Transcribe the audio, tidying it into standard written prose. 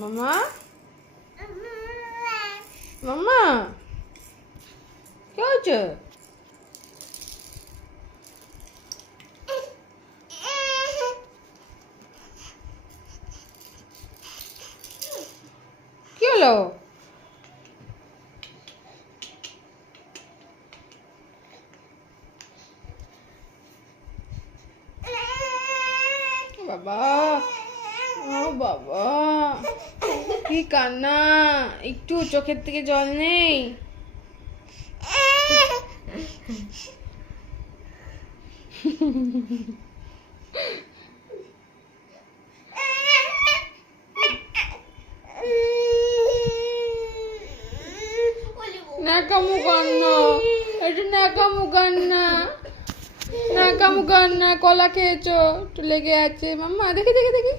মামা মামা কি হয়েছে? কি হলো? বাবা, ও বাবা, কি কান্না! একটু চোখের থেকে জল নেই? ন্যাকামো কান্না, এটা ন্যাকামো কান্না, ন্যাকামো কান্না। কলা খেয়েছো, একটু লেগে আছে। মাম্মা দেখি দেখি দেখি।